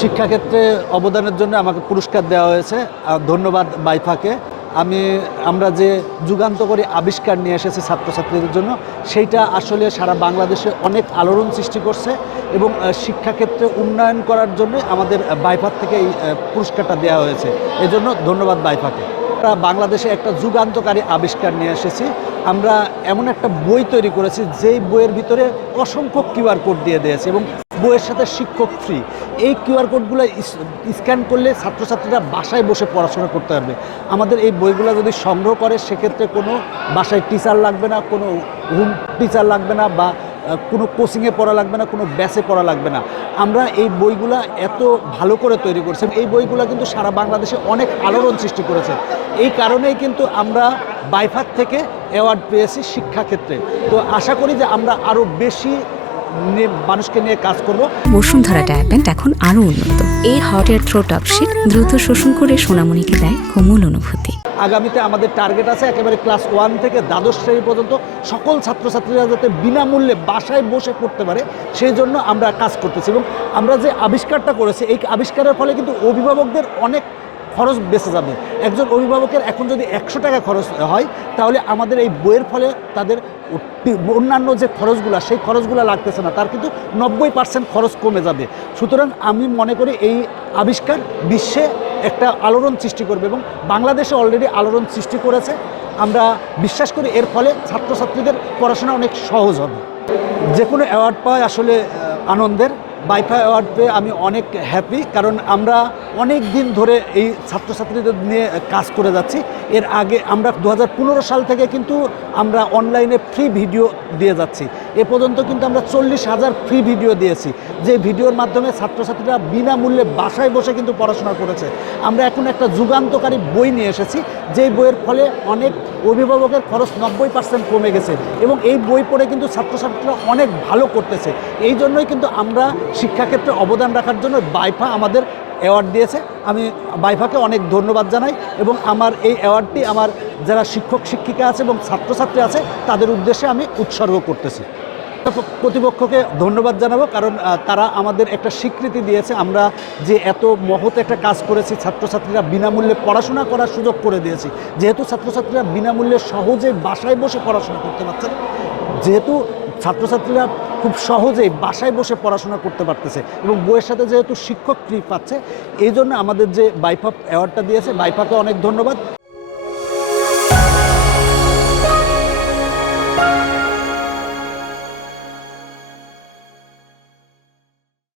শিক্ষাক্ষেত্রে অবদানের জন্য আমাকে পুরস্কার দেওয়া হয়েছে। ধন্যবাদ বাইফাকে। আমরা যে যুগান্তকারী আবিষ্কার নিয়ে এসেছি ছাত্রছাত্রীদের জন্য, সেইটা আসলে সারা বাংলাদেশে অনেক আলোড়ন সৃষ্টি করছে এবং শিক্ষাক্ষেত্রে উন্নয়ন করার জন্য আমাদের বাইফার থেকে এই পুরস্কারটা দেওয়া হয়েছে। এজন্য ধন্যবাদ বাইফাকে। আমরা বাংলাদেশে একটা যুগান্তকারী আবিষ্কার নিয়ে এসেছি। আমরা এমন একটা বই তৈরি করেছি যেই বইয়ের ভিতরে অসংখ্য কিউআর কোড দিয়ে দিয়েছে এবং বইয়ের সাথে শিক্ষক ফ্রি। এই কিউআর কোডগুলো স্ক্যান করলে ছাত্রছাত্রীরা বাসায় বসে পড়াশোনা করতে পারবে। আমাদের এই বইগুলো যদি সংগ্রহ করে সেক্ষেত্রে কোনো বাসায় টিচার লাগবে না, কোনো হোম টিচার লাগবে না, বা কোনো কোচিংয়ে পড়া লাগবে না, কোনো ব্যাচে পড়া লাগবে না। আমরা এই বইগুলা এত ভালো করে তৈরি করছি। এই বইগুলো কিন্তু সারা বাংলাদেশে অনেক আলোড়ন সৃষ্টি করেছে। এই কারণেই কিন্তু আমরা বাইফার থেকে অ্যাওয়ার্ড পেয়েছি শিক্ষাক্ষেত্রে। তো আশা করি যে আমরা আরও বেশি মানুষকে নিয়ে কাজ করব। বসুন্ধরা ডায়াপেন্ট এখন আরো উন্নত। এই হট এয়ার থ্রো টপশিট দ্রুত শোষণ করে সোনামণিকে দেয় কোমল অনুভূতি। আগামীতে আমাদের টার্গেট আছে একেবারে ক্লাস 1 থেকে দ্বাদশ শ্রেণী পর্যন্ত সকল ছাত্রছাত্রীরা যাতে বিনামূল্যে বাসায় বসে পড়তে পারে, সেই জন্য আমরা কাজ করতেছি। এবং আমরা যে আবিষ্কারটা করেছি, এই আবিষ্কারের ফলে কিন্তু অভিভাবকদের অনেক খরচ বেঁচে যাবে। একজন অভিভাবকের এখন যদি 100 টাকা খরচ হয়, তাহলে আমাদের এই বইয়ের ফলে তাদের অন্যান্য যে খরচগুলো, সেই খরচগুলো লাগতেছে না, তার কিন্তু 90% খরচ কমে যাবে। সুতরাং আমি মনে করি এই আবিষ্কার বিশ্বে একটা আলোড়ন সৃষ্টি করবে এবং বাংলাদেশে অলরেডি আলোড়ন সৃষ্টি করেছে। আমরা বিশ্বাস করি এর ফলে ছাত্রছাত্রীদের পড়াশোনা অনেক সহজ হবে। যে কোনো অ্যাওয়ার্ড পাওয়া আসলে আনন্দের। বাইফা অ্যাওয়ার্ড পেয়ে আমি অনেক হ্যাপি, কারণ আমরা অনেক দিন ধরে এই ছাত্রছাত্রীদের নিয়ে কাজ করে যাচ্ছি। এর আগে আমরা 2015 সাল থেকে কিন্তু আমরা অনলাইনে ফ্রি ভিডিও দিয়ে যাচ্ছি। এ পর্যন্ত কিন্তু আমরা 40,000 ফ্রি ভিডিও দিয়েছি, যে ভিডিওর মাধ্যমে ছাত্রছাত্রীরা বিনামূল্যে বাসায় বসে কিন্তু পড়াশোনা করেছে। আমরা এখন একটা যুগান্তকারী বই নিয়ে এসেছি, যেই বইয়ের ফলে অনেক অভিভাবকের খরচ 90% কমে গেছে এবং এই বই পড়ে কিন্তু ছাত্রছাত্রীরা অনেক ভালো করতেছে। এই জন্যই কিন্তু আমরা শিক্ষাক্ষেত্রে অবদান রাখার জন্য বাইফা আমাদের অ্যাওয়ার্ড দিয়েছে। আমি বাইফাকে অনেক ধন্যবাদ জানাই এবং আমার এই অ্যাওয়ার্ডটি আমার যারা শিক্ষক শিক্ষিকা আছে এবং ছাত্রছাত্রী আছে তাদের উদ্দেশ্যে আমি উৎসর্গ করতেছি। কর্তৃপক্ষকে ধন্যবাদ জানাবো, কারণ তারা আমাদের একটা স্বীকৃতি দিয়েছে। আমরা যে এত মহৎ একটা কাজ করেছি, ছাত্রছাত্রীরা বিনামূল্যে পড়াশোনা করার সুযোগ করে দিয়েছি। যেহেতু ছাত্রছাত্রীরা বিনামূল্যে সহজে বাসায় বসে পড়াশোনা করতে পারছেন, যেহেতু ছাত্রছাত্রীরা খুব সহজেই বাসায় বসে পড়াশোনা করতে পারতেছে এবং বইয়ের সাথে যেহেতু শিক্ষক ফ্রি পাচ্ছে, এই জন্য আমাদের যে বাইফা অ্যাওয়ার্ডটা দিয়েছে, বাইফাকে অনেক ধন্যবাদ।